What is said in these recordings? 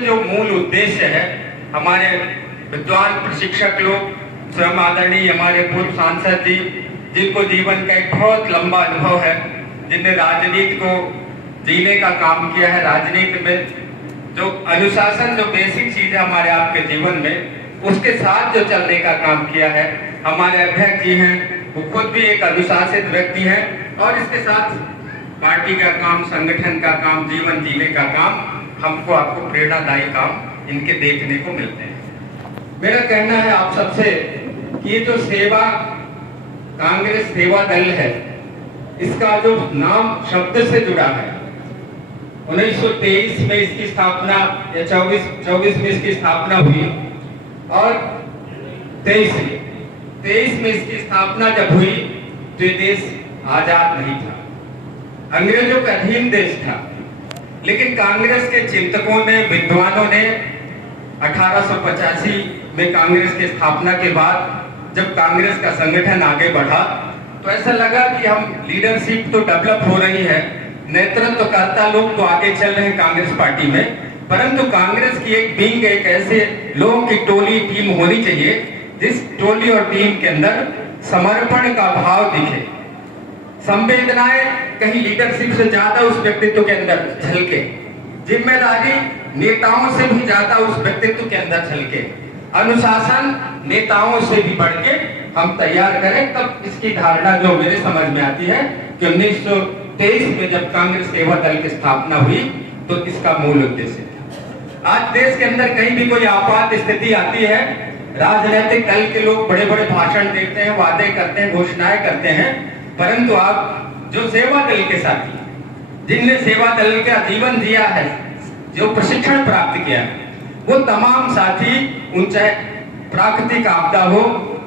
जो मूल उद्देश्य है, हमारे विद्वान प्रशिक्षक लोग स्वयं आदरणीय हमारे पूर्व सांसद जी, जिनको जीवन का एक बहुत लंबा अनुभव है, जिनने राजनीति को जीने का काम किया है, राजनीति में जो अनुशासन, जो बेसिक चीज है हमारे आपके जीवन में, उसके साथ जो चलने का काम किया है, हमारे अध्यक्ष जी हैं, वो खुद भी एक अनुशासित व्यक्ति हैं और इसके साथ पार्टी का काम, संगठन का काम, जीवन जीने का काम, हमको आपको प्रेरणादायी काम इनके देखने को मिलते हैं। मेरा कहना है आप सबसे कि ये जो सेवा कांग्रेस सेवा दल है, इसका जो नाम शब्द से जुड़ा है, 1923 में इसकी स्थापना या 24 में इसकी स्थापना हुई और 23 में इसकी स्थापना जब हुई तो ये देश आजाद नहीं था, अंग्रेजों का अधीन देश था। लेकिन कांग्रेस के चिंतकों ने, विद्वानों ने 1885 में कांग्रेस की स्थापना के बाद जब कांग्रेस का संगठन आगे बढ़ा तो ऐसा लगा कि हम लीडरशिप तो डेवलप हो रही है, नेतृत्व करता लोग तो आगे चल रहे हैं कांग्रेस पार्टी में, परंतु कांग्रेस की एक विंग, एक ऐसे लोगों की टोली, टीम होनी चाहिए जिस टोली और टीम के अंदर समर्पण का भाव दिखे, संवेदनाएं कहीं लीडरशिप से ज्यादा उस व्यक्तित्व के अंदर झलके, जिम्मेदारी नेताओं से भी ज्यादा उस व्यक्तित्व के अंदर झलके, अनुशासन नेताओं से भी बढ़ के हम तैयार करें। तब इसकी धारणा जो मेरे समझ में आती है कि 1923 में जब कांग्रेस सेवा दल की स्थापना हुई तो इसका मूल उद्देश्य था। आज देश के अंदर कहीं भी कोई आपात स्थिति आती है, राजनीतिक दल के लोग बड़े बड़े भाषण देते हैं, वादे करते हैं, घोषणाएं करते हैं, परंतु आप जो सेवा दल के साथी, जिनने सेवा दल का जीवन जिया है, जो प्रशिक्षण प्राप्त किया है, वो तमाम साथी, उन चाहे प्राकृतिक आपदा हो,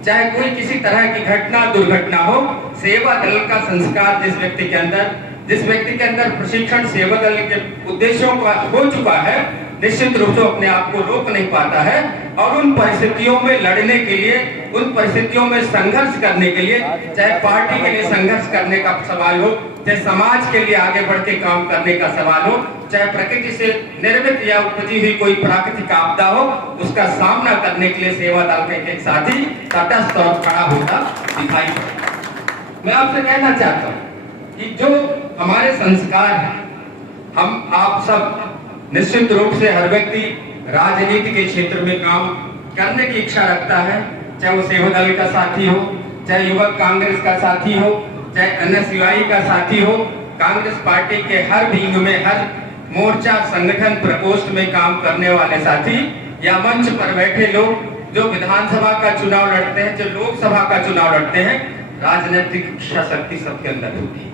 चाहे कोई किसी तरह की घटना, दुर्घटना हो, सेवा दल का संस्कार जिस व्यक्ति के अंदर प्रशिक्षण सेवा दल के उद्देश्यों का हो चुका है, निश्चित रूप से अपने आप को रोक नहीं पाता है और उन परिस्थितियों में लड़ने के लिए, उन परिस्थितियों में संघर्ष करने के लिए, चाहे पार्टी के लिए संघर्ष करने का सवाल हो, चाहे समाज के लिए आगे बढ़ के काम करने का सवाल हो, चाहे प्रकृति से निर्मित या उपजी हुई कोई प्राकृतिक आपदा हो, उसका सामना करने के लिए सेवा दल का एक साथी तटस्थ और खड़ा होता दिखाई पड़ता। मैं आपसे कहना चाहता हूँ कि जो हमारे संस्कार हैं, हम आप सब निश्चित रूप से हर व्यक्ति राजनीति के क्षेत्र में काम करने की इच्छा रखता है, चाहे वो सेवा दल का साथी हो, चाहे युवक कांग्रेस का साथी हो, चाहे एनएसयूआई का साथी हो, कांग्रेस पार्टी के हर विंग में, हर मोर्चा, संगठन, प्रकोष्ठ में काम करने वाले साथी या मंच पर बैठे लोग जो विधानसभा का चुनाव लड़ते हैं, जो लोकसभा का चुनाव लड़ते हैं, राजनीतिक इच्छा शक्ति सबके अंदर होती है।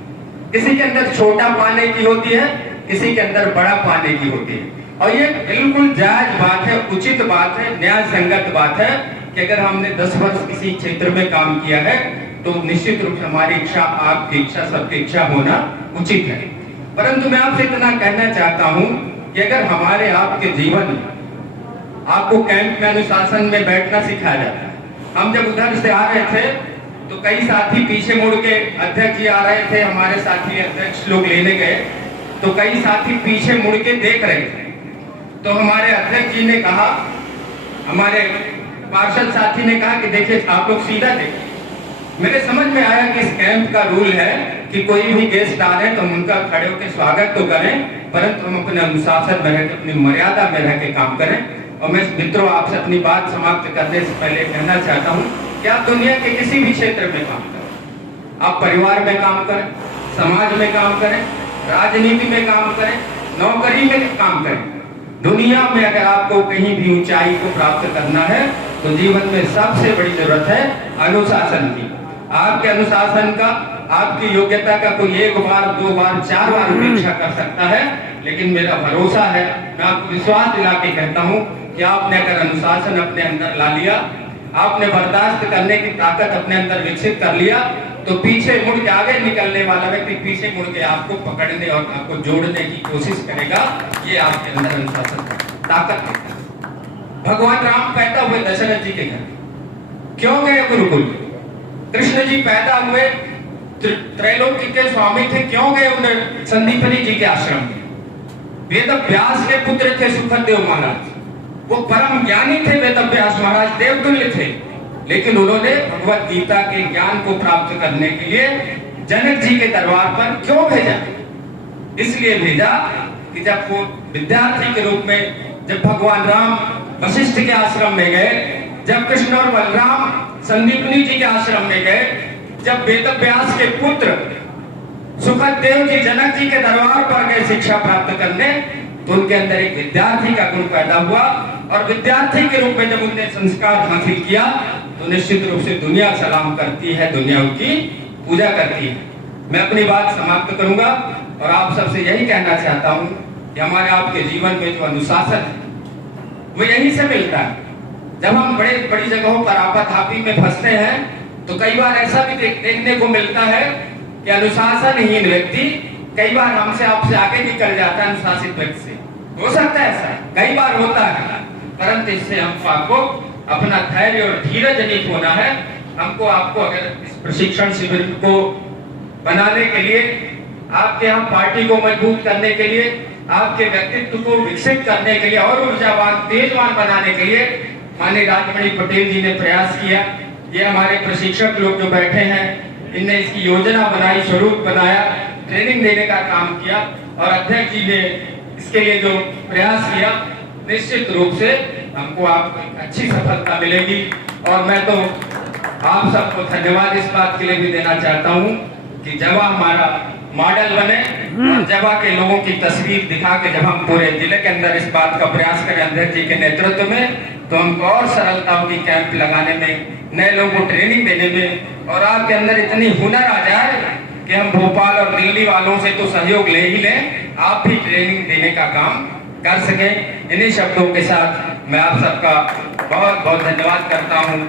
किसी के अंदर छोटा पाने की होती है, किसी के अंदर बड़ा पाने की होती है और ये बिल्कुल जायज बात है, उचित बात है, न्याय संगत बात है कि अगर हमने 10 वर्ष किसी क्षेत्र में काम किया है तो निश्चित रूप से हमारी इच्छा, आपकी इच्छा, सबकी इच्छा होना उचित है। परंतु मैं आपसे इतना कहना चाहता हूं कि अगर हमारे आपके जीवन में आपको कैंप में अनुशासन में बैठना सिखाया जाता है, हम जब उधर से आ रहे थे तो कई साथी पीछे मुड़ के, अध्यक्ष जी आ रहे थे, हमारे साथी अध्यक्ष लोग लेने गए तो कई साथी पीछे मुड़ के देख रहे थे, तो हमारे अध्यक्ष जी ने कहा, हमारे पार्षद साथी ने कहा कि देखिए आप लोग सीधा देखिए। मेरे समझ में आया कि इस कैंप का रूल है कि कोई भी गेस्ट आ रहे हैं तो हम उनका खड़े होकर स्वागत तो करें, परंतु हम अपने अनुशासन में रहकर, अपनी मर्यादा में रह के काम करें। और मैं मित्रों आपसे अपनी बात समाप्त करने से पहले कहना चाहता हूँ कि आप दुनिया के किसी भी क्षेत्र में काम करें, आप परिवार में काम करें, समाज में काम करें, राजनीति में काम करें, नौकरी में काम करें, दुनिया में अगर आपको कहीं भी ऊंचाई को प्राप्त करना है तो जीवन में सबसे बड़ी जरूरत है अनुशासन की। आपके अनुशासन का, आपकी योग्यता का कोई 1 बार, 2 बार, 4 बार परीक्षा कर सकता है, लेकिन मेरा भरोसा है, मैं आपको विश्वास दिला के कहता हूँ कि आपने अगर अनुशासन अपने अंदर ला लिया, आपने बर्दाश्त करने की ताकत अपने अंदर विकसित कर लिया, तो पीछे मुड़ के आगे निकलने वाला व्यक्ति पीछे मुड़ के आपको पकड़ने और आपको जोड़ने की कोशिश करेगा। ये आपके अंदर अनुशासन ताकत है। भगवान राम पैदा हुए दशरथ जी के घर, क्यों गए गुरुकुल? कृष्ण जी पैदा हुए, त्रैलोक्य के स्वामी थे, क्यों गए उन्हें संदीपनी जी के आश्रम में? वेद व्यास के पुत्र थे सुखदेव महाराज, वो परम ज्ञानी थे। वेद व्यास महाराज देवतुल्य थे, लेकिन उन्होंने भगवत गीता के ज्ञान को प्राप्त करने के लिए जनक जी के दरबार पर क्यों भेजा? इसलिए भेजा कि जब वो विद्यार्थी के रूप में जब भगवान राम वशिष्ठ के आश्रम में गए, जब कृष्ण और बलराम संदीपनी जी के आश्रम में गए, जब वेद व्यास के पुत्र सुखदेव जी जनक जी के दरबार पर गए शिक्षा प्राप्त करने, तो उनके अंदर एक विद्यार्थी का गुण पैदा हुआ। और विद्यार्थी के रूप में जब उनने संस्कार हासिल किया, तो निश्चित रूप से दुनिया सलाम करती है, दुनिया उनकी पूजा करती है। मैं अपनी बात समाप्त करूंगा और आप सबसे यही कहना चाहता हूं कि हमारे आपके जीवन में जो अनुशासन है वो यहीं से मिलता है। जब हम बड़ी जगहों पर आपाधापी में फंसते हैं, तो कई बार ऐसा भी देखने को मिलता है कि अनुशासनहीन व्यक्ति कई बार हमसे आपसे आगे निकल जाता है अनुशासित व्यक्ति से। हो सकता है ऐसा, कई बार होता है, परंतु इससे हम आपको अपना धैर्य और धीरज नहीं खोना है। हमको आपको अगर इस प्रशिक्षण शिविर को बनाने के लिए, आपके यहाँ पार्टी को मजबूत करने के लिए, आपके व्यक्तित्व को विकसित करने के लिए और ऊर्जावान तेजवान बनाने के लिए माननीय राजमणि पटेल जी ने प्रयास किया। ये हमारे प्रशिक्षक लोग जो बैठे हैं, इनने इसकी योजना बनाई, स्वरूप बनाया, ट्रेनिंग देने का काम किया और अध्यक्ष जी ने इसके लिए जो प्रयास किया, निश्चित रूप से हमको आपको अच्छी सफलता मिलेगी। और मैं तो आप सबको धन्यवाद इस बात के लिए भी देना चाहता हूँ कि जब हमारा मॉडल बने और जवा के लोगों की तस्वीर दिखा के जब हम पूरे जिले के अंदर इस बात का प्रयास करें अध्यक्ष जी के नेतृत्व में, तो हमको और सरलता होगी कैंप लगाने में, नए लोगों को ट्रेनिंग देने में, और आपके अंदर इतनी हुनर आ जाए कि हम भोपाल और दिल्ली वालों से तो सहयोग ले ही लें, आप भी ट्रेनिंग देने का काम कर सकें। इन्हीं शब्दों के साथ मैं आप सबका बहुत बहुत धन्यवाद करता हूँ।